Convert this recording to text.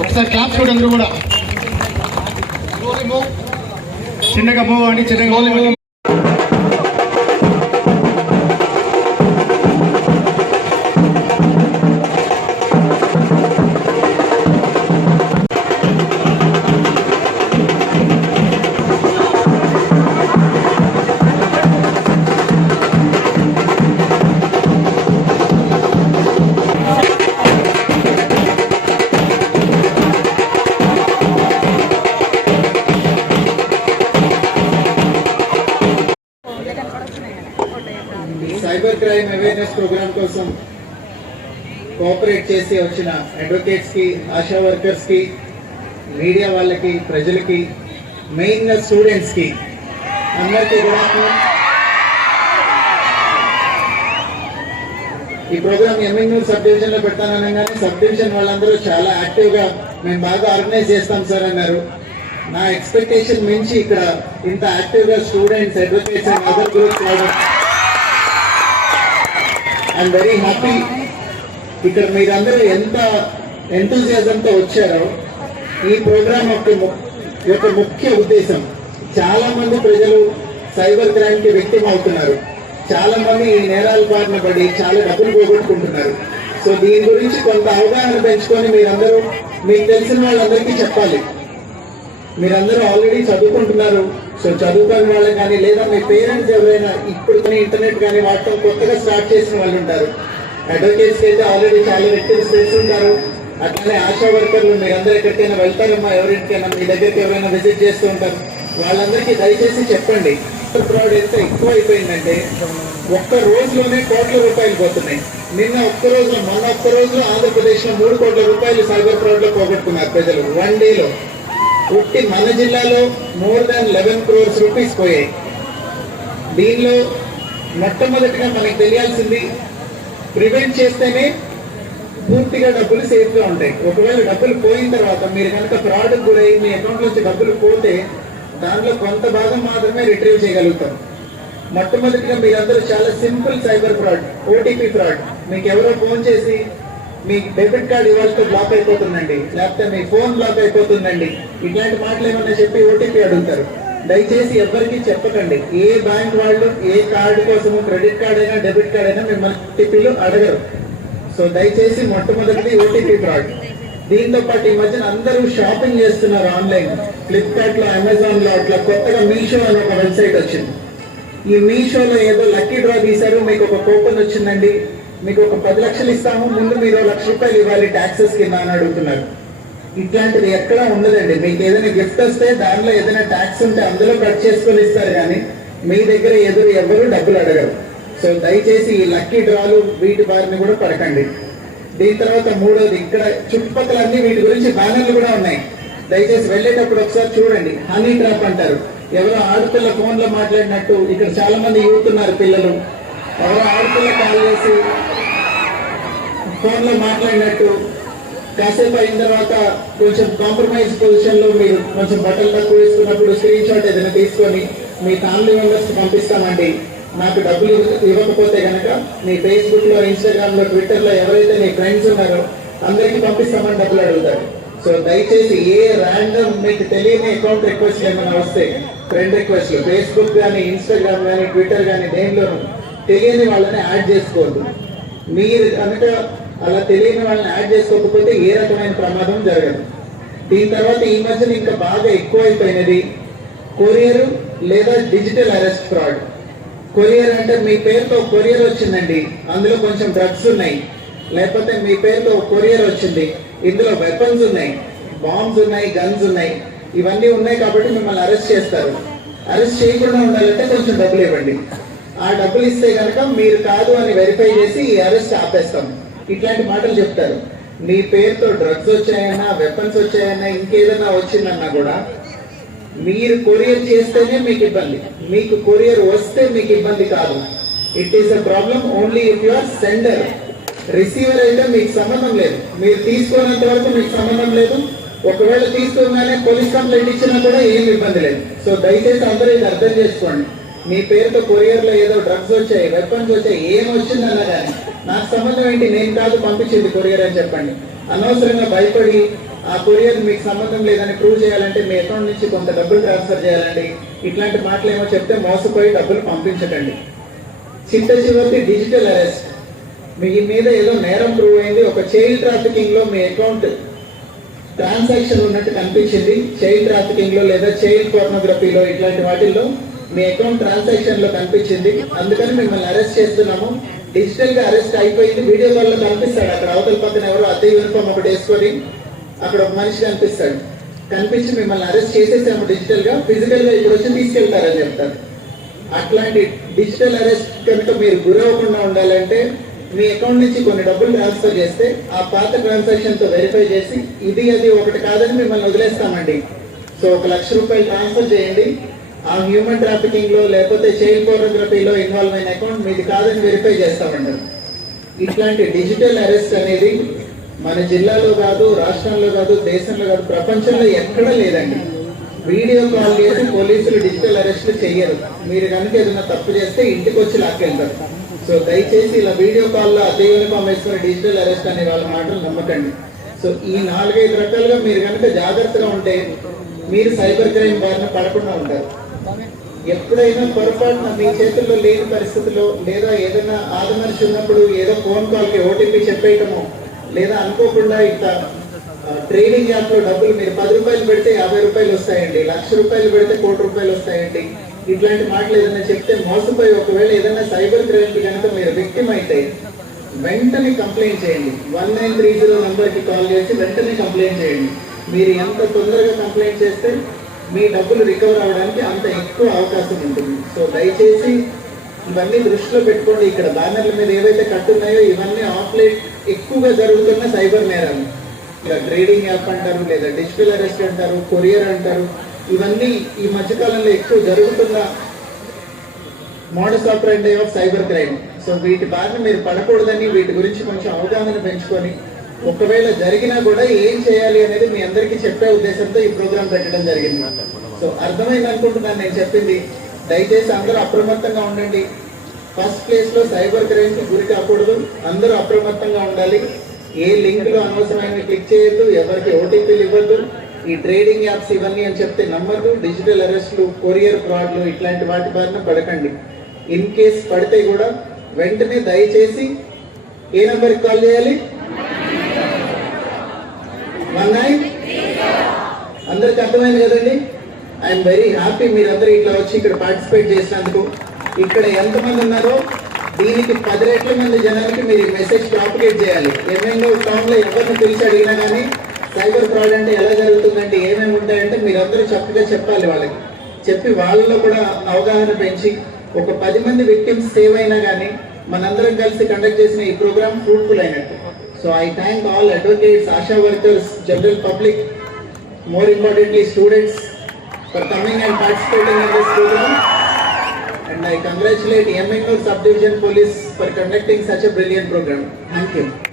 ఒకసారి క్లాప్స్ కూడా అందరూ కూడా చిన్నగా మూవ్ అండి, చిన్నగా move. Cyber crime awareness program కోసం కోఆపరేట్ చేసి వచ్చిన అడ్వకేట్స్ కి, ఆశా వర్కర్స్ కి, మీడియా వాళ్ళకి, ప్రజలకి, మెయిన్ గా స్టూడెంట్స్ కి అందరికీ కూడా ఈ ప్రోగ్రామ్ ఎమ్మెన్యూర్ సబ్ డివిజన్ లో పెడతాననగానే సబ్ డివిజన్ వాళ్ళందరూ చాలా యాక్టివ్ గా మేము బాగా ఆర్గనైజ్ చేస్తాం సార్ అన్నారు. నా ఎక్స్పెక్టేషన్ మించి ఇక్కడ ఇంత యాక్టివ్ గా students, advocates and other groups I'm very happy. ఇక్కడ మీరందరూ ఎంత ఎంతూజియాజంతో వచ్చారో. ఈ ప్రోగ్రామ్ యొక్క ముఖ్య ఉద్దేశం, చాలా మంది ప్రజలు సైబర్ క్రైమ్ కి విక్టిమ్ అవుతున్నారు. చాలా మంది ఈ నేరాల బారిన పడి చాలా డబ్బులు పోగొట్టుకుంటున్నారు. సో దీని గురించి కొంత అవగాహన పెంచుకొని మీరందరూ మీకు తెలిసిన వాళ్ళందరికీ చెప్పాలి. మీరందరూ ఆల్రెడీ చదువుకుంటున్నారు. సో చదువుకోని వాళ్ళు కానీ, లేదా మీ పేరెంట్స్ ఎవరైనా ఇప్పుడు కానీ ఇంటర్నెట్ కానీ వాడటం కొత్తగా స్టార్ట్ చేసిన వాళ్ళు ఉంటారు. అడ్వకేట్స్ అయితే ఆల్రెడీ చాలా వ్యక్తులు చేస్తుంటారు. అట్లనే ఆశా వర్కర్లు మీరందరూ ఎక్కడికైనా వెళ్తారమ్మా, ఎవరింటికైనా మీ దగ్గరికి ఎవరైనా విజిట్ చేస్తూ ఉంటారు. వాళ్ళందరికీ దయచేసి చెప్పండి, ఫ్రాడ్ ఎంత ఎక్కువ అయిపోయిందంటే ఒక్క రోజులోనే కోట్ల రూపాయలు పోతున్నాయి. మొన్న ఒక్క రోజులో ఆంధ్రప్రదేశ్లో 3 కోట్ల రూపాయలు సైబర్ ఫ్రాడ్ లో పోగొట్టుకున్నారు ప్రజలు. 1 డేలో పుట్టి మన జిల్లాలో మోర్ దాన్ 11 crores రూపీస్ పోయాయి. దీనిలో మొట్టమొదటిగా మనకి తెలియాల్సింది, ప్రివెంట్ చేస్తేనే పూర్తిగా డబ్బులు సేఫ్ గా ఉంటాయి. ఒకవేళ డబ్బులు పోయిన తర్వాత మీరు కనుక ఫ్రాడ్ గురై మీ అకౌంట్ నుంచి డబ్బులు పోతే దానిలో కొంత భాగం మాత్రమే రిట్రీవ్ చేయగలుగుతాం. మొట్టమొదటిగా మీరందరూ చాలా simple cyber fraud, OTP fraud. మీకు ఎవరో ఫోన్ చేసి మీ డెబిట్ కార్డ్ ఇవాళతో బ్లాక్ అయిపోతుందండి, లేకపోతే మీ ఫోన్ బ్లాక్ అయిపోతుందండి, ఇట్లాంటి మాటలు ఏమన్నా చెప్పి ఓటీపీ అడుగుతారు. దయచేసి ఎవరికి చెప్పకండి. ఏ బ్యాంక్ వాళ్ళు ఏ కార్డు కోసము, క్రెడిట్ కార్డ్ అయినా డెబిట్ కార్డ్ అయినా మిమ్మల్ని ఓటీపీలు అడగరు. సో దయచేసి మొట్టమొదటిది ఓటీపీ ఫ్రాడ్. దీంతో పాటు ఈ మధ్యన అందరూ షాపింగ్ చేస్తున్నారు ఆన్లైన్. ఫ్లిప్కార్ట్ లో, అమెజాన్ లో, అట్లా కొత్తగా మీషో అని ఒక వెబ్సైట్ వచ్చింది. ఈ మీషోలో ఏదో లక్కీ డ్రా తీశారు, మీకు ఒక కూపన్ వచ్చిందండి, మీకు ఒక 10 లక్షలు ఇస్తాము, ముందు మీరు 1 లక్ష రూపాయలు ఇవ్వాలి ట్యాక్సెస్ కింద అని అడుగుతున్నారు. ఇట్లాంటిది ఎక్కడా ఉండదండి. మీకు ఏదైనా గిఫ్ట్ వస్తే దానిలో ఏదైనా ట్యాక్స్ ఉంటే అందులో కట్ చేసుకొని ఇస్తారు, కానీ మీ దగ్గర ఎవరు డబ్బులు అడగరు. సో దయచేసి ఈ లక్కీ డ్రాలు వీటి బారిని కూడా పడకండి. దీని తర్వాత మూడోది, ఇక్కడ చుట్టుపక్కల అన్ని వీటి గురించి బ్యానర్లు కూడా ఉన్నాయి. దయచేసి వెళ్ళేటప్పుడు ఒకసారి చూడండి. హనీ ట్రాప్ అంటారు. ఎవరో ఆడపిల్ల ఫోన్ లో మాట్లాడినట్టు, ఇక్కడ చాలా మంది యూత్ ఉన్నారు పిల్లలు, ఎవరో ఆడపిల్ల కాల్ చేసి ఫోన్ లో మాట్లాడినట్టు, కాసేపు అయిన తర్వాత కొంచెం కాంప్రమైజ్ పొజిషన్ లో మీరు కొంచెం బట్టలు తక్కువ వేసుకున్నప్పుడు స్క్రీన్ షాట్ ఏదైనా తీసుకొని మీ ఫ్యామిలీ మెంబర్స్ కి పంపిస్తామండి, నాకు డబ్బులు ఇవ్వకపోతే కనుక మీ ఫేస్బుక్ లో, ఇన్స్టాగ్రామ్ లో, ట్విట్టర్ లో ఎవరైతే మీ ఫ్రెండ్స్ ఉన్నారో అందరికీ పంపిస్తామని డబ్బులు అడుగుతారు. సో దయచేసి ఏ ర్యాండమ్ మీకు తెలియని అకౌంట్ రిక్వెస్ట్ ఏమైనా వస్తే, ఫ్రెండ్ రిక్వెస్ట్లు ఫేస్బుక్ కానీ, ఇన్స్టాగ్రామ్ కానీ, ట్విట్టర్ కానీ దేనిలోనూ తెలియని వాళ్ళని యాడ్ చేసుకోవద్దు. మీరు కనుక అలా తెలియని వాళ్ళని యాడ్ చేసుకోకపోతే ఏ రకమైన ప్రమాదం జరగదు. దీని తర్వాత ఈ మధ్యన ఇంకా బాగా ఎక్కువైపోయినది కొరియర్ లేదా డిజిటల్ అరెస్ట్ ఫ్రాడ్. కొరియర్ అంటే మీ పేరుతో కొరియర్ వచ్చిందండి, అందులో కొంచెం డ్రగ్స్ ఉన్నాయి, లేకపోతే మీ పేరుతో కొరియర్ వచ్చింది, ఇందులో వెపన్స్ ఉన్నాయి, బాంబ్స్ ఉన్నాయి, గన్స్ ఉన్నాయి, ఇవన్నీ ఉన్నాయి కాబట్టి మిమ్మల్ని అరెస్ట్ చేస్తారు. అరెస్ట్ చేయకుండా ఉండాలంటే కొంచెం డబ్బులు ఇవ్వండి. ఆ డబ్బులు ఇస్తే కనుక మీరు కాదు అని వెరిఫై చేసి ఈ అరెస్ట్ ఆపేస్తాం. ఇట్లాంటి మాటలు చెప్తారు. మీ పేరుతో డ్రగ్స్ వచ్చాయన్నా, వెపన్స్ వచ్చాయన్నా, ఇంకేదైనా వచ్చిందన్నా కూడా మీరు కొరియర్ చేస్తేనే మీకు ఇబ్బంది, మీకు కొరియర్ వస్తే మీకు ఇబ్బంది కాదు. It is a problem only if you are sender. Receiver అయితే మీకు సంబంధం లేదు, మీరు తీసుకున్నంత వరకు మీకు సంబంధం లేదు. ఒకవేళ తీసుకోగానే పోలీస్ కంప్లైంట్ ఇచ్చినా కూడా ఏం ఇబ్బంది లేదు. సో దయచేసి అందరూ ఇది అర్థం చేసుకోండి. మీ పేరుతో కొరియర్లో ఏదో డ్రగ్స్ వచ్చాయి, వెపన్స్ వచ్చాయి, ఏం వచ్చిందన్నా కానీ నాకు సంబంధం ఏంటి, నేను కాదు పంపించింది కొరియర్ అని చెప్పండి. అనవసరంగా భయపడి ఆ కొరియర్ మీకు సంబంధం లేదని ప్రూవ్ చేయాలంటే మీ అకౌంట్ నుంచి కొంత డబ్బులు ట్రాన్స్ఫర్ చేయాలండి. ఇట్లాంటి మాటలు ఏమో చెప్తే మోసపోయి డబ్బులు పంపించకండి. చిట్ట చివరికి డిజిటల్ అరెస్ట్. మీ మీద ఏదో నేరం ప్రూవ్ అయింది, ఒక చైల్డ్ ట్రాఫికింగ్ లో మీ అకౌంట్ ట్రాన్సాక్షన్ ఉన్నట్టు కనిపించింది, చైల్డ్ ట్రాఫికింగ్ లో లేదా చైల్డ్ పోర్నోగ్రఫీలో ఇట్లాంటి వాటిల్లో మీ అకౌంట్ ట్రాన్సాక్షన్ లో కనిపించింది, అందుకని మిమ్మల్ని అరెస్ట్ చేస్తున్నాము. డిజిటల్ గా అరెస్ట్ అయిపోయింది, వీడియో కాల్ లో కనిపిస్తాడు. అక్కడ అవతల పక్కన ఎవరో అద్దె యూనిఫామ్ ఒకటి వేసుకొని అక్కడ ఒక మనిషి కనిపిస్తాడు. కనిపించి మిమ్మల్ని అరెస్ట్ చేసేసాము డిజిటల్ గా, ఫిజికల్ గా ఇప్పుడు వచ్చి తీసుకెళ్తారని చెప్తారు. అట్లాంటి డిజిటల్ అరెస్ట్ కనుక మీరు గురవ్వకుండా ఉండాలంటే మీ అకౌంట్ నుంచి కొన్ని డబ్బులు ట్రాన్స్ఫర్ చేస్తే ఆ పాత ట్రాన్సాక్షన్ తో వెరిఫై చేసి ఇది అది ఒకటి కాదని మిమ్మల్ని వదిలేస్తామండి. సో 1 లక్ష రూపాయలు ట్రాన్స్ఫర్ చేయండి, ఆ హ్యూమన్ ట్రాఫికింగ్ లో లేకపోతే చైల్డ్ పోర్నోగ్రఫీలో ఇన్వాల్వ్ అయిన అకౌంట్ మీది కాదని వెరిఫై చేస్తామంటారు. ఇట్లాంటి డిజిటల్ అరెస్ట్ అనేది మన జిల్లాలో కాదు, రాష్ట్రంలో కాదు, దేశంలో కాదు, ప్రపంచంలో ఎక్కడా లేదండి. వీడియో కాల్ చేసి పోలీసులు డిజిటల్ అరెస్ట్లు చెయ్యరు. మీరు కనుక ఏదైనా తప్పు చేస్తే ఇంటికి వచ్చి లాక్కెళ్తారు. సో దయచేసి ఇలా వీడియో కాల్లో అదే యూనిఫామ్ వేసుకుని డిజిటల్ అరెస్ట్ అనే వాళ్ళ మాటలు నమ్మకండి. సో ఈ 4-5 రకాలుగా మీరు కనుక జాగ్రత్తగా ఉంటే మీరు సైబర్ క్రైమ్ బారిన పడకుండా ఉంటారు. ఎప్పుడైనా పొరపాటున మీ చేతుల్లో లేని పరిస్థితుల్లో లేదా ఏదైనా ఆదమనిషి ఉన్నప్పుడు ఏదో ఫోన్ కాల్కి ఓటీపీ చెప్పేయటమో లేదా అనుకోకుండా ఇట్లా ట్రేడింగ్ యాప్ లో డబ్బులు మీరు 10 రూపాయలు పెడితే 50 రూపాయలు వస్తాయండి, 1 లక్ష రూపాయలు పెడితే 1 కోటి రూపాయలు వస్తాయండి, ఇట్లాంటి మాటలు ఏదైనా చెప్తే మోసపోయి ఒకవేళ ఏదైనా సైబర్ క్రైమ్ కి కనుక మీరు విక్టిమ్ అయితే వెంటనే కంప్లైంట్ చేయండి. 1930 నంబర్కి కాల్ చేసి వెంటనే కంప్లైంట్ చేయండి. మీరు ఎంత తొందరగా కంప్లైంట్ చేస్తే మీ డబ్బులు రికవర్ అవ్వడానికి అంత ఎక్కువ అవకాశం ఉంటుంది. సో దయచేసి ఇవన్నీ దృష్టిలో పెట్టుకోండి. ఇక్కడ బ్యానర్ల మీద ఏవైతే కట్టున్నాయో ఇవన్నీ ఆఫ్లైన్ ఎక్కువగా జరుగుతున్న సైబర్ నేరాలు. ఇలా ట్రేడింగ్ యాప్ అంటారు, లేదా డిజిటల్ అరెస్ట్ అంటారు, కొరియర్ అంటారు, ఇవన్నీ ఈ మధ్యకాలంలో ఎక్కువ జరుగుతున్న modus ఆపరెండి of cyber crime. So వీటి బారిన మీరు పడకూడదని వీటి గురించి కొంచెం అవగాహన పెంచుకొని ఒకవేళ జరిగినా కూడా ఏం చేయాలి అనేది మీ అందరికీ చెప్పే ఉద్దేశంతో ఈ ప్రోగ్రాం పెట్టడం జరిగింది. సో అర్థమైంది అనుకుంటున్నాను నేను చెప్పింది. దయచేసి అందరూ అప్రమత్తంగా ఉండండి. ఫస్ట్ ప్లేస్ లో సైబర్ క్రైమ్ కి గురి కాకూడదు, అందరూ అప్రమత్తంగా ఉండాలి. ఏ లింక్ లో అనవసరమైన క్లిక్ చేయొద్దు, ఎవరికి ఓటీపీలు ఇవ్వద్దు, ఈ ట్రేడింగ్ యాప్స్ ఇవన్నీ అని చెప్తే నమ్మద్దు, డిజిటల్ అరెస్ట్లు, కొరియర్ ఫ్రాడ్లు ఇట్లాంటి వాటి బారిన పడకండి. ఇన్ కేస్ పడితే కూడా వెంటనే దయచేసి ఏ నెంబర్కి కాల్ చేయాలి? 19. అందరికి అర్థమైంది కదండి? ఐఎమ్ వెరీ హ్యాపీ మీరందరూ ఇట్లా వచ్చి ఇక్కడ పార్టిసిపేట్ చేసినందుకు. ఇక్కడ ఎంతమంది ఉన్నారో దీనికి 10 రెట్ల మంది జనాలకి మీరు మెసేజ్ ప్రాపగేట్ చేయాలి. ఏమేమో టౌన్ లో ఎవరిని పిలిచి అడిగినా కానీ సైబర్ ఫ్రాడ్ అంటే ఎలా జరుగుతుందంటే ఏమేమి ఉంటాయంటే మీరందరూ చక్కగా చెప్పాలి. వాళ్ళకి చెప్పి వాళ్ళలో కూడా అవగాహన పెంచి ఒక 10 మంది విక్టిమ్స్ సేవ్ అయినా కానీ మనందరం కలిసి కండక్ట్ చేసిన ఈ ప్రోగ్రామ్ ఫ్రూట్ఫుల్ అయినట్టు. So I thank all advocates, ASHA workers, general public, more importantly students for coming and participating in this program, and I congratulate Yamangnoor Subdivision Police for conducting such a brilliant program. Thank you.